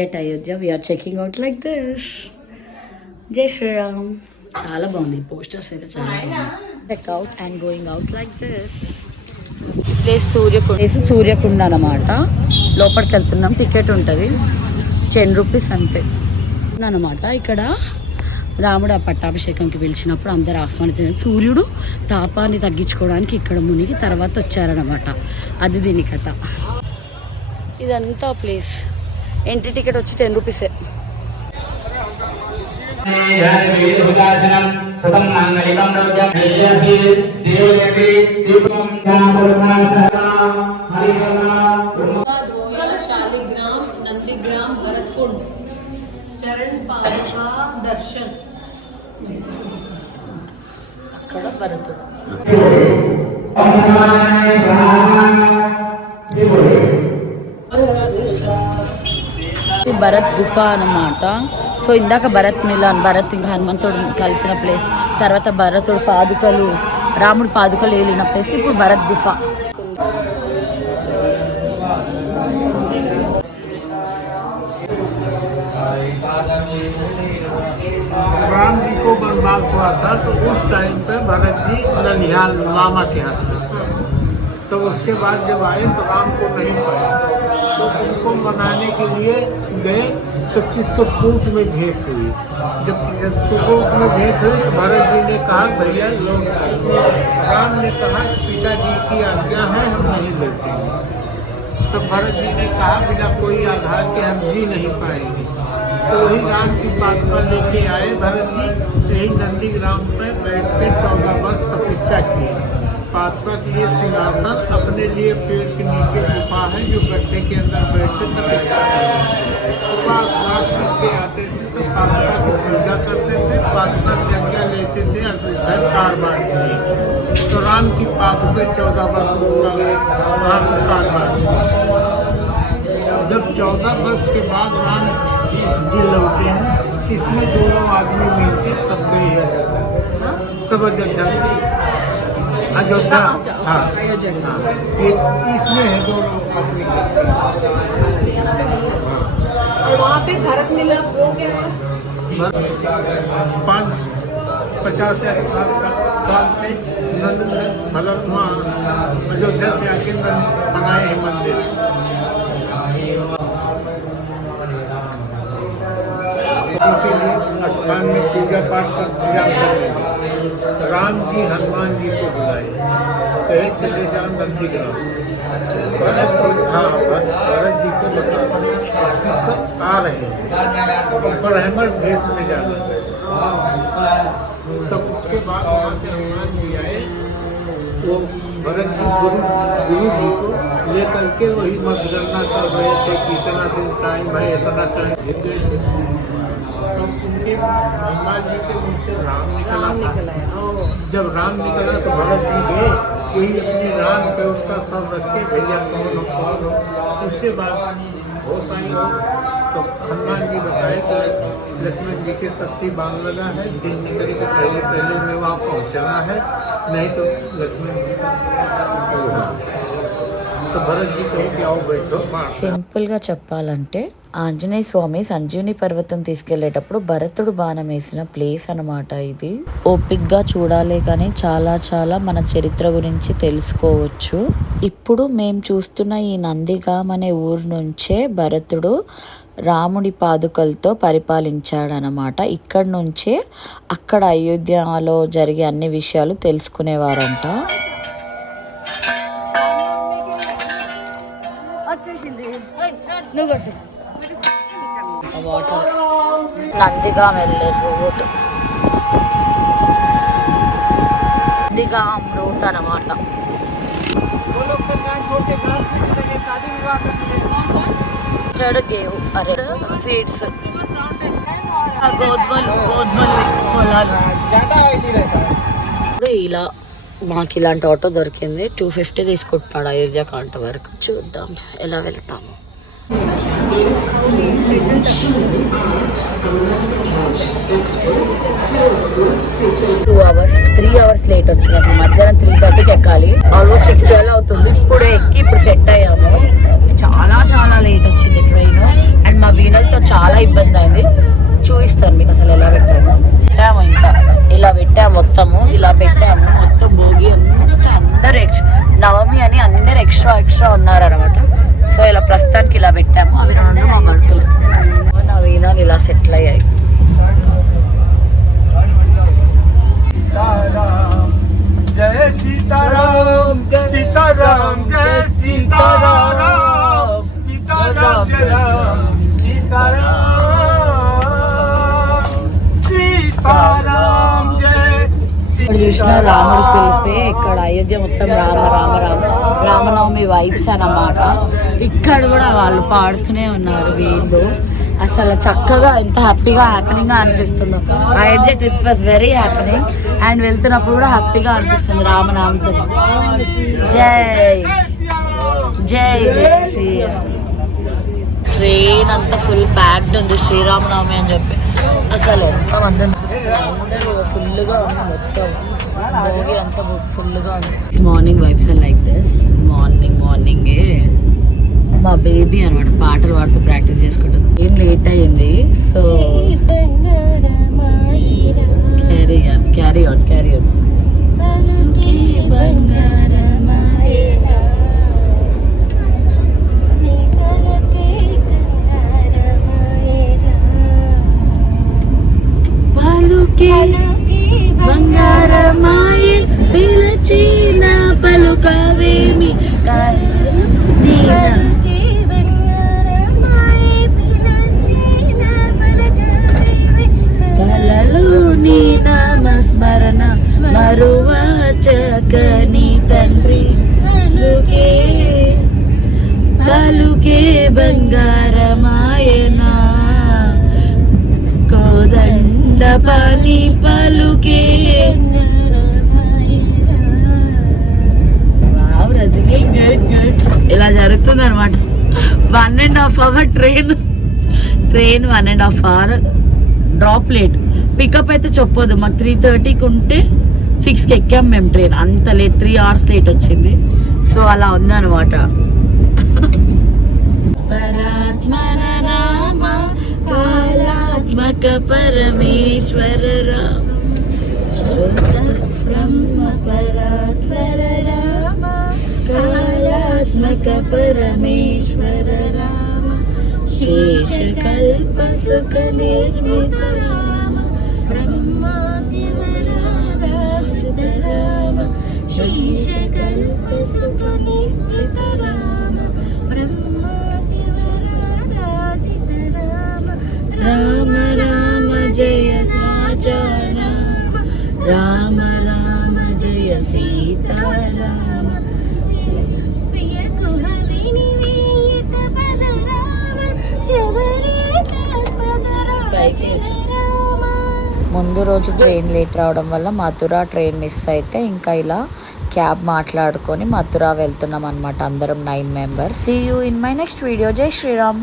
At Ayodhya, we are checking out like this. Jai Shri Ram. చాలా బాగుంది posters అయితే చాలా బాగుంది. Check out and going out like this. ఈ place Suryakund అన్నమాట. లోపలికి వెళ్తున్నాం, టికెట్ ఉంటుంది 10 రూపీస్ అంతే అన్నమాట. ఇక్కడ రాముడు ఆ పట్టాభిషేకంకి పిలిచినప్పుడు అందరు ఆహ్వానించారు. సూర్యుడు తాపాన్ని తగ్గించుకోవడానికి ఇక్కడ మునిగి తర్వాత వచ్చారనమాట. అది దీని కథ. ఇదంతా ప్లేస్. ఎంట్రీ టికెట్ వచ్చి 10 రూపీసే. नंदीग्राम भरतकुंड चरण पादुका दर्शन. అక్కడ భరతుడు భరత్ గుఫ అన్నమాట. సో ఇందాక భరత్ మిలాన్, భరత్ ఇంకా హనుమంతుడు కలిసిన ప్లేస్, తర్వాత భరతుడు పాదుకలు, రాముడు పాదుకలు ఏలిన ప్లేస్, ఇప్పుడు భరత్ గుఫ. राम जी को वनवास हुआ था तो उस टाइम पे भरत जी ननिहाल मामा के यहाँ थे. तो उसके बाद जब आए तो राम को नहीं पाए, तो उनको मनाने के लिए गए तो चित्रकूट में भेंट हुई. जब चित्रकूट में भेंट हुई तो भरत जी ने कहा भैया लोग, राम ने कहा पिताजी की आज्ञा है हम नहीं लेते. तो भरत जी ने कहा बिना कोई आधार के हम जी नहीं पाएंगे. तो वही राम की पादुका लेके आए भरत जी. यही नंदीग्राम में बैठ के 14 वर्ष तपस्या की. पादुका के लिए सिंहासन, अपने लिए पेड़ के नीचे गुफा है जो गड्ढे के अंदर बैठते तपस्या करके आते थे. तो पादुका की पूजा करते थे, पादुका से आज्ञा लेते थे कारबार के लिए. तो राम की पादुका 14 वर्ष वहाँ कारबार. जब 14 वर्ष के बाद राम जी लौटे हैं, इसमें दोनों आदमी मिलते तब गए हैं, तब अयोध्या हाँ इसमें है दोनों आदमी. और वहाँ पे भरत मिला वो क्या है? 50 से 60 साल से मतलब वहाँ अयोध्या से आके बनाए हैं मंदिर. उनके लिए स्थान में पूजा पाठ कर राम जी हनुमान जी को बुलाए, कहे चले जाओ नंदीग्राम. भरत जी को बता सब आ रहे हैं, ब्राह्मण भेष में जाना. तब उसके बाद वहाँ से हनुमान जी आए. वो भरत जी गुरु जी को लेकर के वही मतगणना कर रहे थे कि इतना दिन टाइम है, इतना टाइम. तो उनके हनुमान जी के मुँह से राम निकला. जब राम निकला तो भरत जी गए वही अपनी राम पे उसका सब रख के भैया कौन हो. उसके बाद बहुत सारी तो हनुमान जी बताए कि लक्ष्मण जी के शक्ति बांध लगा है, दिन निकल के पहले में वहाँ पहुँचना है, नहीं तो लक्ष्मण जी तो भरत जी कहे कि आओ बैठो. సింపుల్గా చెప్పాలంటే ఆంజనేయ స్వామి సంజీవని పర్వతం తీసుకెళ్లేటప్పుడు భరతుడు బాణం వేసిన ప్లేస్ అన్నమాట ఇది. ఓపిక్గా చూడాలి కానీ చాలా చాలా మన చరిత్ర గురించి తెలుసుకోవచ్చు. ఇప్పుడు మేము చూస్తున్న ఈ నందిగాం అనే ఊరు నుంచే భరతుడు రాముడి పాదుకలతో పరిపాలించాడనమాట. ఇక్కడ నుంచే అక్కడ అయోధ్యలో జరిగే అన్ని విషయాలు తెలుసుకునేవారంట. వాటర్ నందిగాం వెళ్ళే రూట్, నందిగాం రూట్ అన్నమాట. చెడగేవు అరే సీడ్స్, గోధుమలు పొలాలు. ఇలా మాకు ఇలాంటి ఆటో దొరికింది. 250 తీసుకుంటున్నాడు అయోధ్య కాంట వరకు. చూద్దాం ఎలా వెళ్తాము. 3 అవర్స్ లేట్ వచ్చింది. అసలు మధ్యాహ్నం 3:30కి ఎక్కాలి. ఆల్మోస్ట్ 6:12 అవుతుంది. ఇప్పుడు ఎక్కి ఇప్పుడు సెట్ అయ్యాము. చాలా చాలా లేట్ వచ్చింది ట్రైన్. అండ్ మా వీణలతో చాలా ఇబ్బంది అయింది. చూపిస్తాను మీకు అసలు ఎలా పెట్టాము. పెట్టాము ఇంకా ఇలా పెట్టాము, మొత్తము ఇలా పెట్టాము, మొత్తం భోగి అంతా అందరు నవమి అని అందరు ఎక్స్ట్రా ఉన్నారు అనమాట. సో ఇలా ప్రస్తుతానికి ఇలా పెట్టాము. అవి రెండు మా భర్తలు. నా వీణాలు ఇలా సెటిల్ అయ్యాయి. जय सीताराम सीताराम जय सीताराम सीताराम जय राम सीताराम सीताराम जय ఇక్కడ చూసిన రాముడు పిలిపే. ఇక్కడ అయోధ్య మొత్తం రామ రామ రామ రామనవమి వైబ్స్ అన్నమాట. ఇక్కడ కూడా వాళ్ళు పాడుతూనే ఉన్నారు వీళ్ళు. అసలు చక్కగా ఎంత హ్యాపీగా హ్యాపెనింగ్గా అనిపిస్తుందో. Ayodhya trip was very happening and వెళ్తున్నప్పుడు కూడా హ్యాపీగా అనిపిస్తుంది రామనామంతో. జై జై జై శ్రీరామ్. ట్రైన్ అంతా ఫుల్ ప్యాక్డ్ ఉంది శ్రీరామనవమి అని చెప్పి. అసలు ఎంతమంది ఫుల్గా ఉంది మొత్తం. భోగి అంతా ఫుల్గా ఉంది. Morning vibes are like this. మార్నింగే మా బేబీ అనమాట పాటలు పాడుతూ ప్రాక్టీస్ చేసుకుంటుంది. ఏం లేట్ అయ్యింది. సో క్యారీ ఆన్ బంగారమాయే పిలచిన పలుకవేమి కలలో నీ నామస్మరణ మరువచకని తండ్రి పలుకే బంగారమాయనా కోదండ పని పలుకే. రజనీ గుడ్. ఇలా జరుగుతుంది అనమాట. 1.5 hour train 1.5 hour drop late. Pickup అయితే చెప్పొద్దు. మాకు 3:30కి ఉంటే 6కి ఎక్కాం మేము ట్రైన్. అంత లేట్ 3 hours లేట్ వచ్చింది. సో అలా ఉందన్నమాట. పరాత్మన రామ కాలాత్మక పరమేశ్వర రామ బ్రహ్మ పరాత్మర రామ కాలాత్మక పరమేశ్వర రామ శేషకల్ప సుఖ నిర్మిత రామ బ్రహ్మాదివరాజిత రామ శేషకల్ప సుఖ నిర్మిత రామ బ్రహ్మాదివరాజిత రామ రామ రామ జయ రాజా రామ రామ రామ జయ సీతారామ ప్రియ కుహరిని వేయత పద రామ శబరిత పద రామ. ముందు రోజు ట్రైన్ లేట్ రావడం వల్ల మథురా ట్రైన్ మిస్ అయితే ఇంకా ఇలా క్యాబ్ మాట్లాడుకొని మథురా వెళ్తున్నాం అనమాట అందరం 9 members. See you in my next video. జై శ్రీరామ్.